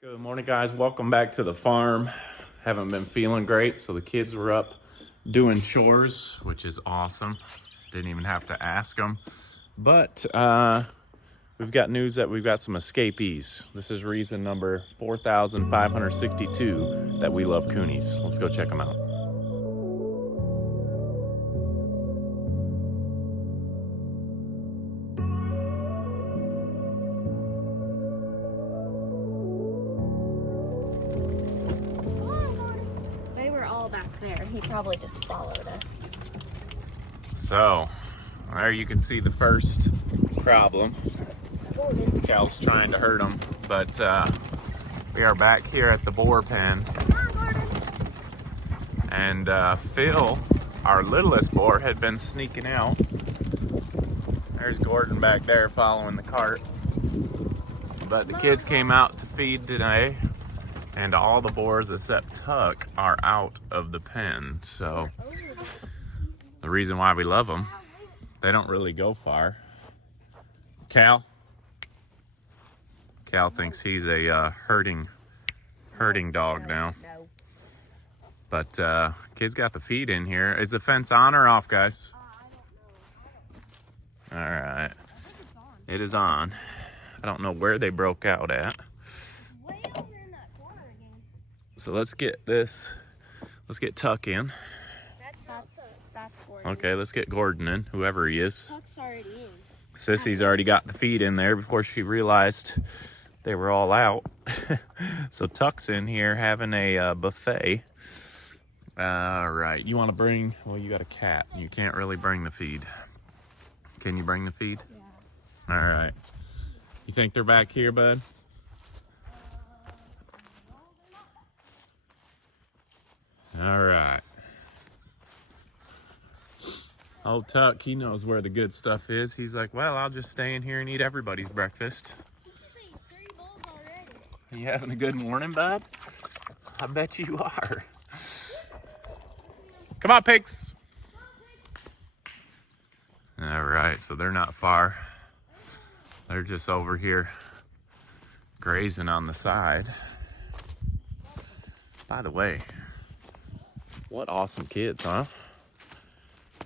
Good morning, guys. Welcome back to the farm. Haven't been feeling great, so the kids were up doing chores, which is awesome. Didn't even have to ask them. But we've got news that we've got some escapees. This is reason number 4,562 that we love coonies. Let's go check them out. They were all back there. He probably just followed us. So, there you can see the first problem. Cal's trying to hurt him, but we are back here at the boar pen. And Phil, our littlest boar, had been sneaking out. There's Gordon back there following the cart. But the kids came out to feed today, and all the boars except Tuck are out of the pen. So the reason why we love them, they don't really go far. Cal thinks he's a herding dog now. But kids got the feed in here. Is the fence on or off, guys? All right. It is on. I don't know where they broke out at. Way over in that corner again. So let's get Tuck in. That's Gordon. Okay, let's get Gordon in, whoever he is. Tuck's already in. Sissy's already got the feed in there before she realized they were all out. So Tuck's in here having a buffet. All right, you want to bring, well, you got a cat. You can't really bring the feed. Can you bring the feed? Yeah. All right. You think they're back here, bud? All right. Oh, Tuck, he knows where the good stuff is. He's like, well, I'll just stay in here and eat everybody's breakfast. He's ate 3 bowls already. Are you having a good morning, bud? I bet you are. Come on, pigs. All right, so they're not far. They're just over here grazing on the side. By the way, what awesome kids, huh?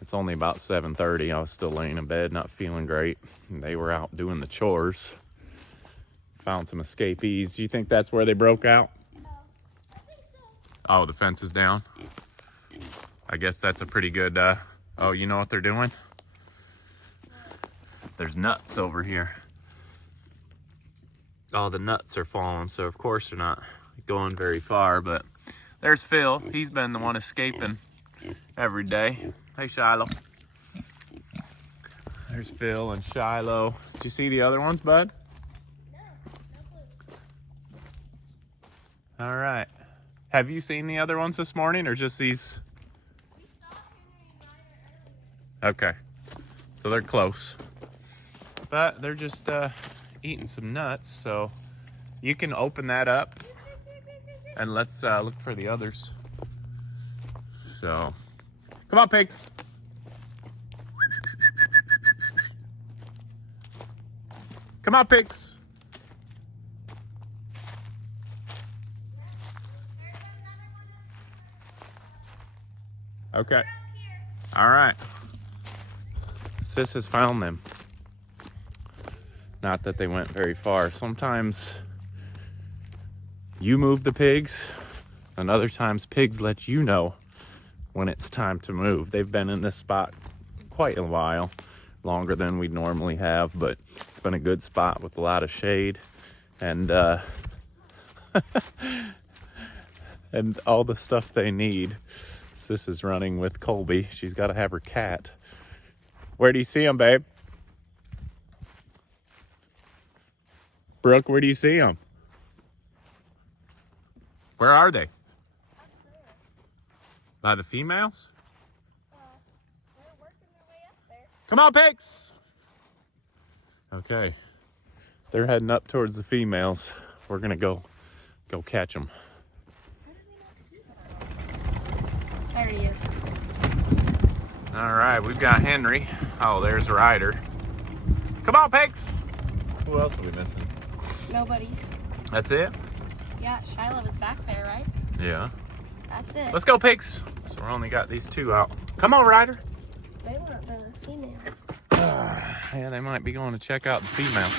It's only about 7:30. I was still laying in bed, not feeling great. And they were out doing the chores. Found some escapees. Do you think that's where they broke out? I think so. Oh, the fence is down? I guess that's a pretty good, oh, you know what they're doing? There's nuts over here. All the nuts are falling, so of course they're not going very far, but there's Phil. He's been the one escaping every day. Hey, Shiloh. There's Phil and Shiloh. Did you see the other ones, bud? No clue. All right. Have you seen the other ones this morning, or just these? We saw Henry and Ryder earlier. Okay. So they're close. But they're just eating some nuts, so you can open that up and let's look for the others. So, come on, pigs. Come on, pigs. Okay. All right. Sis has found them. Not that they went very far. Sometimes you move the pigs, and other times pigs let you know when it's time to move. They've been in this spot quite a while, longer than we normally have, but it's been a good spot with a lot of shade and and all the stuff they need. Sis is running with Colby. She's got to have her cat. Where do you see him, babe? Brooke, where do you see them? Where are they? Up there. By the females? They're working their way up there. Come on, pigs! Okay. They're heading up towards the females. We're gonna go catch them. There he is. All right, we've got Henry. Oh, there's Ryder. Come on, pigs! Who else are we missing? Nobody. That's it? Yeah, Shiloh was back there, right? Yeah. That's it. Let's go, pigs. So we only got these two out. Come on, Ryder. They want the females. Yeah, they might be going to check out the females.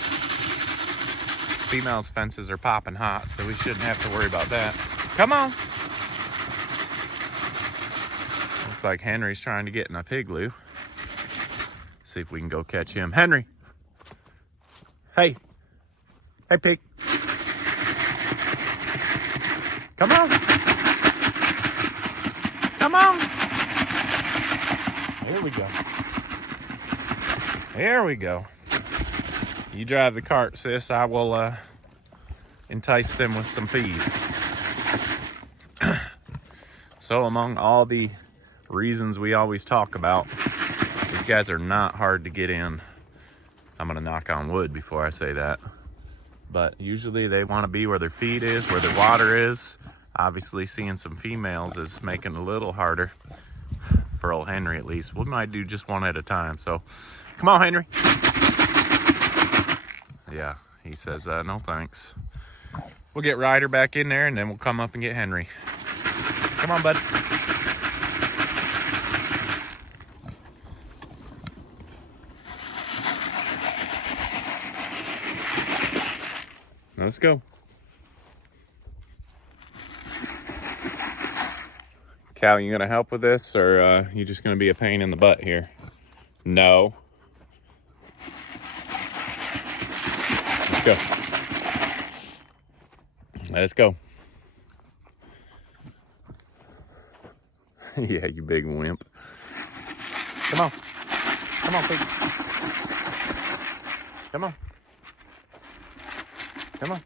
Females' fences are popping hot, so we shouldn't have to worry about that. Come on. Looks like Henry's trying to get in a pig loo. See if we can go catch him. Henry. Hey. Hey, pig. Come on. Come on. Here we go. There we go. You drive the cart, sis. I will entice them with some feed. So among all the reasons we always talk about, these guys are not hard to get in. I'm going to knock on wood before I say that. But usually they want to be where their feed is, where their water is. Obviously seeing some females is making it a little harder. For old Henry at least. We might do just one at a time. So come on, Henry. Yeah, he says, no thanks. We'll get Ryder back in there and then we'll come up and get Henry. Come on, bud. Let's go. Cal, you gonna help with this, or you just gonna be a pain in the butt here? No. Let's go. Let's go. Yeah, you big wimp. Come on. Come on, pig. Come on. Come on.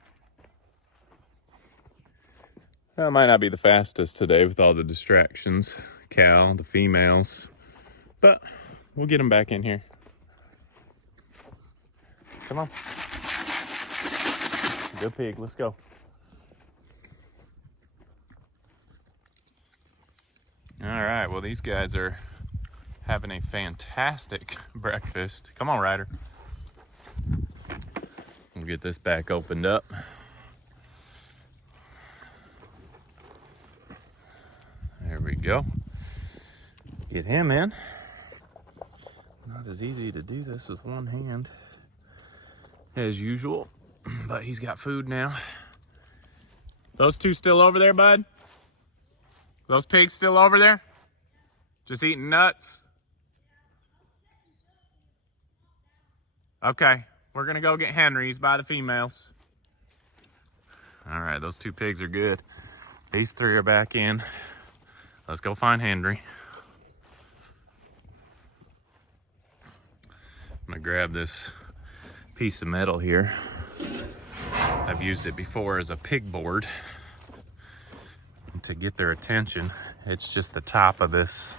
Well, it might not be the fastest today with all the distractions. Cal, the females. But we'll get them back in here. Come on. Good pig, let's go. All right, well, these guys are having a fantastic breakfast. Come on, Ryder. We'll get this back opened up. There we go. Get him in. Not as easy to do this with one hand as usual, but he's got food now. Those two still over there, bud? Those pigs still over there? Just eating nuts? Okay, we're gonna go get Henry. He's by the females. All right, those two pigs are good. These three are back in. Let's go find Henry. I'm gonna grab this piece of metal here. I've used it before as a pig board to get their attention. It's just the top of this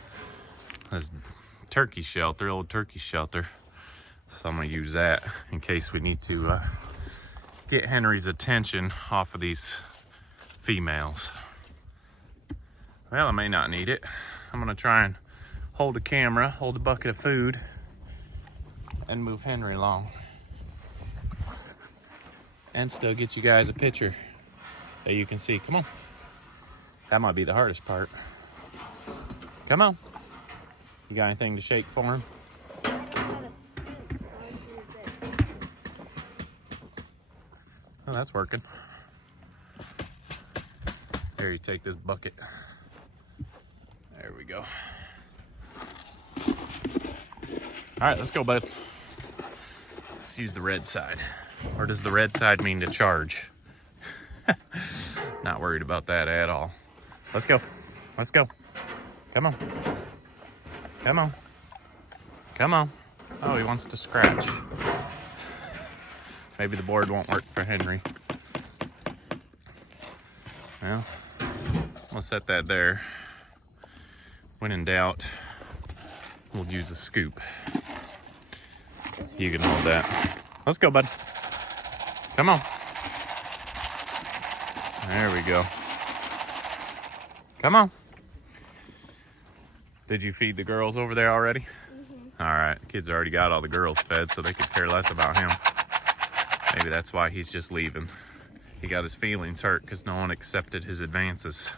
turkey shelter, old turkey shelter. So I'm gonna use that in case we need to get Henry's attention off of these females. Well, I may not need it. I'm gonna try and hold the camera, hold a bucket of food, and move Henry along. And still get you guys a picture that you can see. Come on. That might be the hardest part. Come on. You got anything to shake for him? I have a scoop, so I can use this. Oh, that's working. There, you take this bucket. There we go. All right, let's go, bud. Let's use the red side. Or does the red side mean to charge? Not worried about that at all. Let's go. Let's go. Come on. Come on. Come on. Oh, he wants to scratch. Maybe the board won't work for Henry. Well, I'll set that there. When in doubt, we'll use a scoop. You can hold that. Let's go, bud. Come on. There we go. Come on. Did you feed the girls over there already? Mm-hmm. All right, kids already got all the girls fed, so they could care less about him. Maybe that's why he's just leaving. he got his feelings hurt because no one accepted his advances.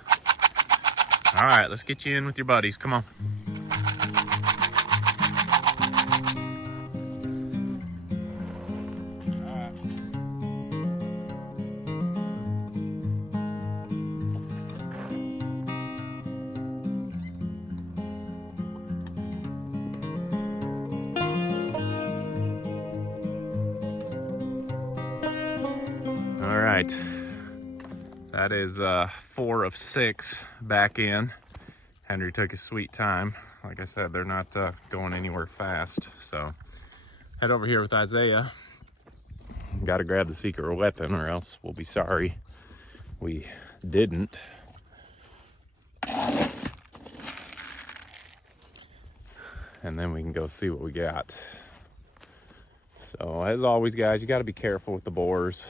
All right, let's get you in with your buddies. Come on. All right, that is 4 of 6 back in. Henry took his sweet time. Like I said, they're not going anywhere fast. So head over here with Isaiah. Got to grab the secret weapon or else we'll be sorry we didn't. And then we can go see what we got. So as always, guys, you got to be careful with the boars.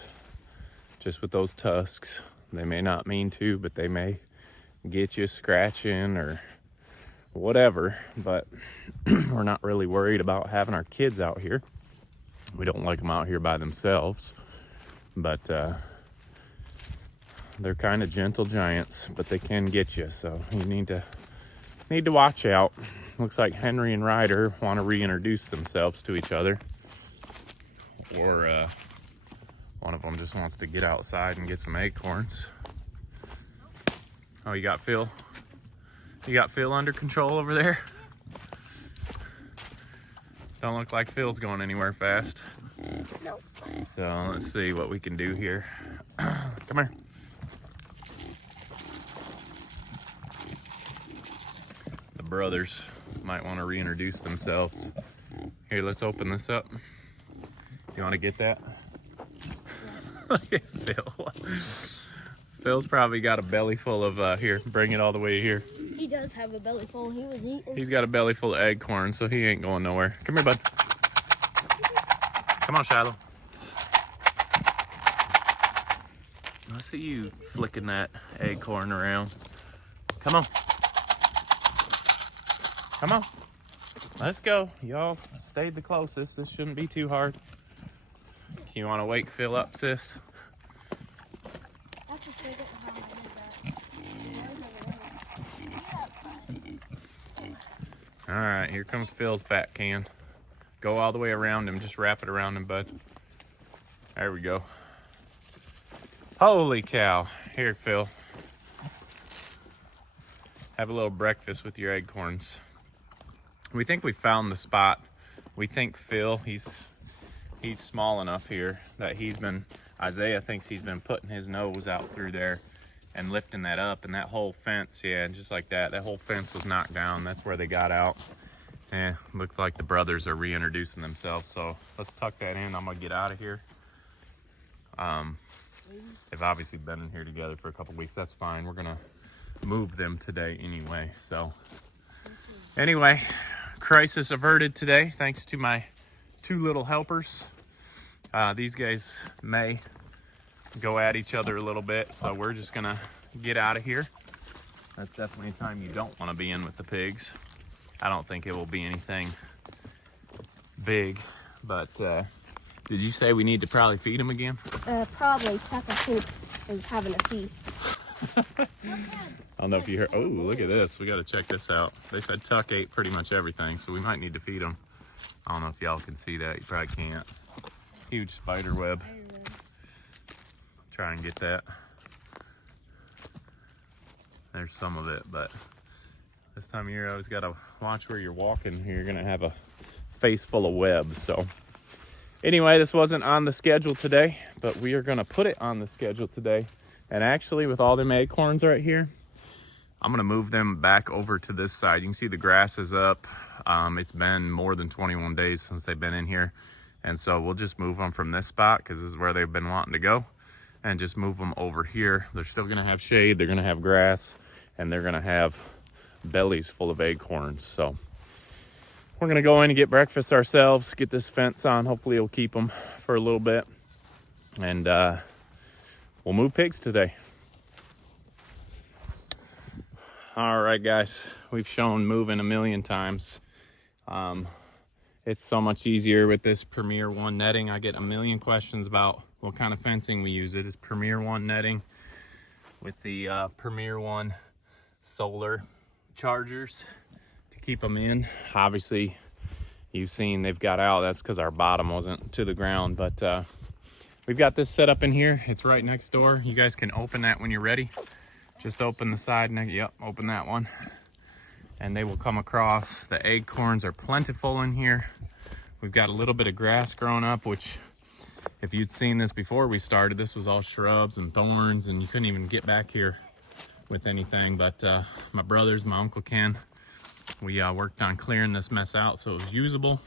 Just with those tusks. They may not mean to, but they may get you scratching or whatever. But we're not really worried about having our kids out here. We don't like them out here by themselves. But they're kind of gentle giants, but they can get you. So you need to watch out. Looks like Henry and Ryder want to reintroduce themselves to each other. Or one of them just wants to get outside and get some acorns. Oh, you got Phil? You got Phil under control over there? Don't look like Phil's going anywhere fast. Nope. So let's see what we can do here. Come here. The brothers might want to reintroduce themselves. Here, let's open this up. You want to get that? Look at Phil. Phil's probably got a belly full of, here, bring it all the way here. He does have a belly full. He was eating. He's got a belly full of acorns, so he ain't going nowhere. Come here, bud. Come on, Shiloh. I see you flicking that acorn around. Come on. Come on. Let's go. Y'all stayed the closest. This shouldn't be too hard. You want to wake Phil up, sis? That's just figure out how I did that. All right, here comes Phil's fat can. Go all the way around him. Just wrap it around him, bud. There we go. Holy cow. Here, Phil. Have a little breakfast with your acorns. We think we found the spot. We think Phil, he's small enough here that Isaiah thinks he's been putting his nose out through there and lifting that up, and that whole fence, yeah, just like that whole fence was knocked down. That's where they got out. Yeah, looks like the brothers are reintroducing themselves, so let's tuck that in. I'm gonna get out of here. They've obviously been in here together for a couple weeks. That's fine. We're gonna move them today anyway. So anyway, crisis averted today thanks to my 2 little helpers. These guys may go at each other a little bit, so we're just gonna get out of here. That's definitely a time you don't want to be in with the pigs. I don't think it will be anything big, but did you say we need to probably feed them again? Probably. Peppa Pig is having a feast. I don't know if you heard. Oh, look at this. We got to check this out. They said Tuck ate pretty much everything, so we might need to feed them. I don't know if y'all can see that. You probably can't. Huge spider web. Try and get that. There's some of it, but this time of year, I always got to watch where you're walking. You're going to have a face full of web. So anyway, this wasn't on the schedule today, but we are going to put it on the schedule today. And actually, with all them acorns right here, I'm going to move them back over to this side. You can see the grass is up. It's been more than 21 days since they've been in here. And so we'll just move them from this spot because this is where they've been wanting to go. And just move them over here. They're still going to have shade. They're going to have grass. And they're going to have bellies full of acorns. So we're going to go in and get breakfast ourselves. Get this fence on. Hopefully it'll keep them for a little bit. And we'll move pigs today. All right, guys. We've shown moving a million times. It's so much easier with this Premier One netting. I get a million questions about what kind of fencing we use. It is Premier One netting with the Premier One solar chargers to keep them in. Obviously, you've seen they've got out. That's because our bottom wasn't to the ground. But we've got this set up in here. It's right next door. You guys can open that when you're ready. Just open the side. Yep, open that one. And they will come across. The acorns are plentiful in here. We've got a little bit of grass growing up, which if you'd seen this before we started, this was all shrubs and thorns, and you couldn't even get back here with anything. But my brothers, my Uncle Ken, we worked on clearing this mess out so it was usable.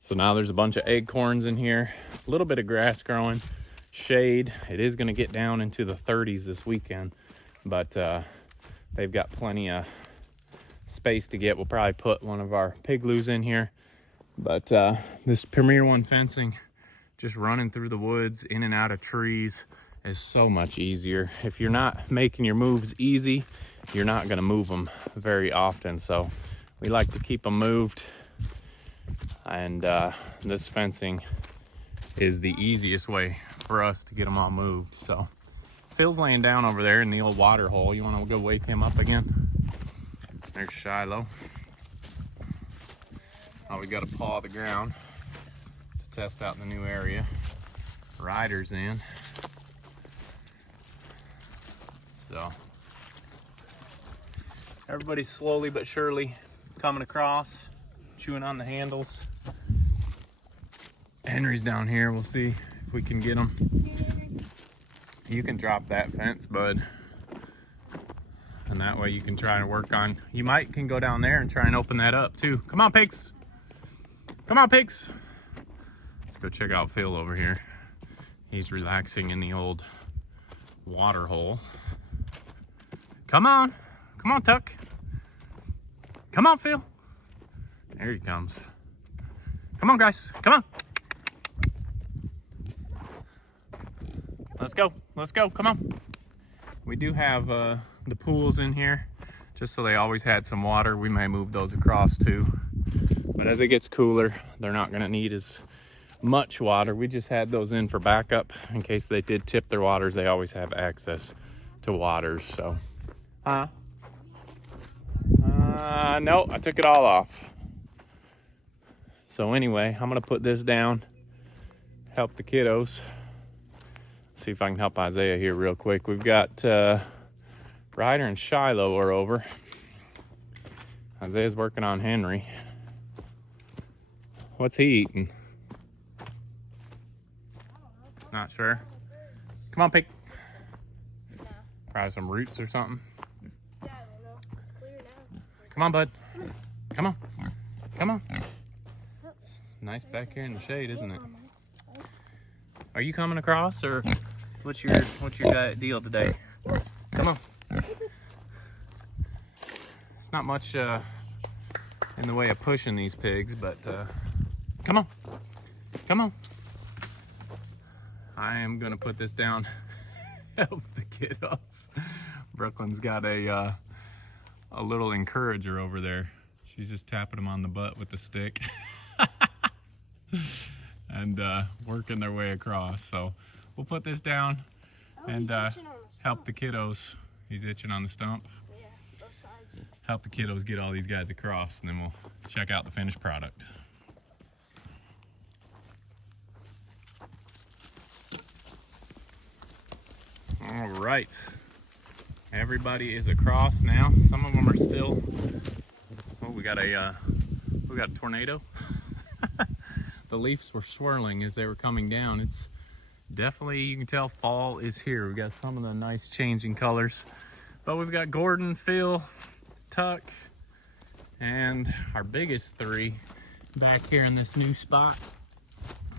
So now there's a bunch of acorns in here, a little bit of grass growing, shade. It is gonna get down into the 30s this weekend, but they've got plenty of space to get. We'll probably put one of our pigloos in here. But this Premier One fencing, just running through the woods, in and out of trees, is so much easier. If you're not making your moves easy, you're not gonna move them very often. So we like to keep them moved. And this fencing is the easiest way for us to get them all moved. So Phil's laying down over there in the old water hole. You wanna go wake him up again? There's Shiloh. Oh, we gotta paw the ground to test out the new area. Ryder's in. So everybody's slowly but surely coming across, chewing on the handles. Henry's down here. We'll see if we can get him. You can drop that fence, bud. And that way you can try to work on, you can go down there and try and open that up too. Come on, pigs. Come on, pigs. Let's go check out Phil over here. He's relaxing in the old water hole. Come on. Come on, Tuck. Come on, Phil. There he comes. Come on, guys. Come on. Let's go. Let's go. Come on. We do have the pools in here, just so they always had some water. We may move those across too. But as it gets cooler, they're not gonna need as much water. We just had those in for backup in case they did tip their waters. They always have access to waters, so. No, I took it all off. So anyway, I'm gonna put this down, help the kiddos. See if I can help Isaiah here real quick. We've got Ryder and Shiloh are over. Isaiah's working on Henry. What's he eating? Not sure. Come on, pig. No. Probably some roots or something. Yeah, I don't know. It's clear now. Come on, bud. Come on. Come on. It's nice back here in the shade, isn't it? Are you coming across, or what's your deal today? Come on. It's not much in the way of pushing these pigs, but come on. Come on. I am gonna put this down. Help the kiddos. Brooklyn's got a little encourager over there. She's just tapping them on the butt with the stick. And working their way across. So we'll put this down and help the kiddos. He's itching on the stump. Yeah, both sides. Help the kiddos get all these guys across, and then we'll check out the finished product. All right, everybody is across now. Some of them are still. Oh, we got a tornado. The leaves were swirling as they were coming down. It's definitely, you can tell fall is here. We've got some of the nice changing colors, but we've got Gordon, Phil, Tuck, and our biggest three back here in this new spot.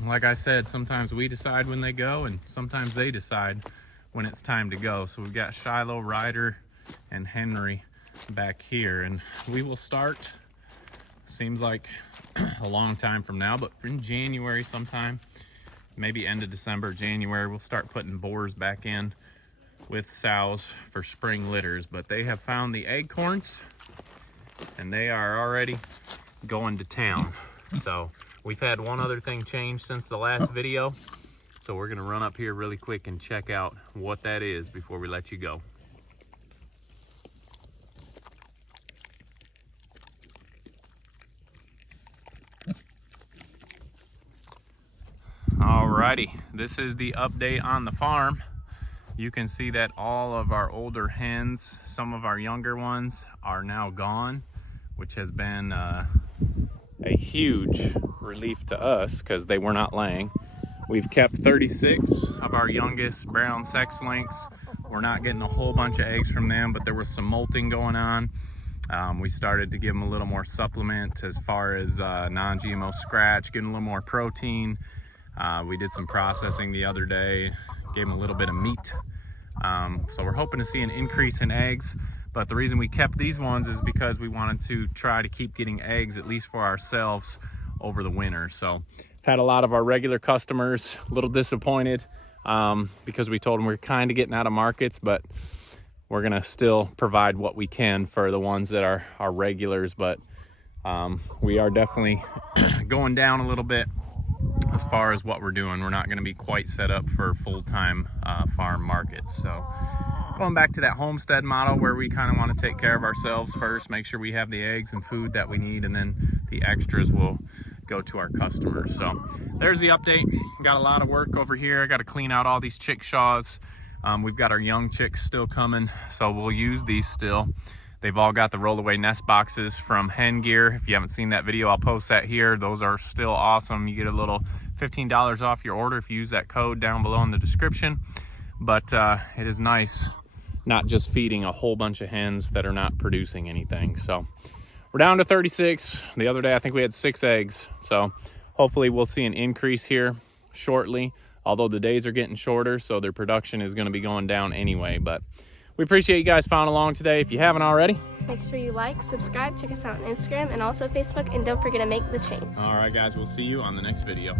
Like I said, sometimes we decide when they go, and sometimes they decide when it's time to go. So we've got Shiloh, Ryder, and Henry back here, and we will start, seems like a long time from now, but in January sometime, maybe end of December, January, we'll start putting boars back in with sows for spring litters. But they have found the acorns, and they are already going to town. So we've had one other thing change since the last video. So we're gonna run up here really quick and check out what that is before we let you go. Alrighty, this is the update on the farm. You can see that all of our older hens, some of our younger ones, are now gone, which has been a huge relief to us because they were not laying. We've kept 36 of our youngest brown sex links. We're not getting a whole bunch of eggs from them, but there was some molting going on. We started to give them a little more supplement as far as non-GMO scratch, getting a little more protein. We did some processing the other day, gave them a little bit of meat. So we're hoping to see an increase in eggs. But the reason we kept these ones is because we wanted to try to keep getting eggs, at least for ourselves, over the winter. So I've had a lot of our regular customers a little disappointed because we told them we're kind of getting out of markets, but we're gonna still provide what we can for the ones that are our regulars. But we are definitely going down a little bit as far as what we're doing. We're not gonna be quite set up for full-time farm markets. So going back to that homestead model where we kind of want to take care of ourselves first, make sure we have the eggs and food that we need, and then the extras will go to our customers. So there's the update. Got a lot of work over here. I got to clean out all these chickshaws. We've got our young chicks still coming, so we'll use these still. They've all got the rollaway nest boxes from Hen Gear. If you haven't seen that video, I'll post that here. Those are still awesome. You get a little $15 off your order if you use that code down below in the description. But it is nice not just feeding a whole bunch of hens that are not producing anything. So we're down to 36. The other day I think we had 6 eggs. So hopefully we'll see an increase here shortly, although the days are getting shorter, so their production is going to be going down anyway. But we appreciate you guys following along today. If you haven't already, Make sure you like, subscribe, check us out on Instagram and also Facebook, and don't forget to make the change. all right guys, we'll see you on the next video.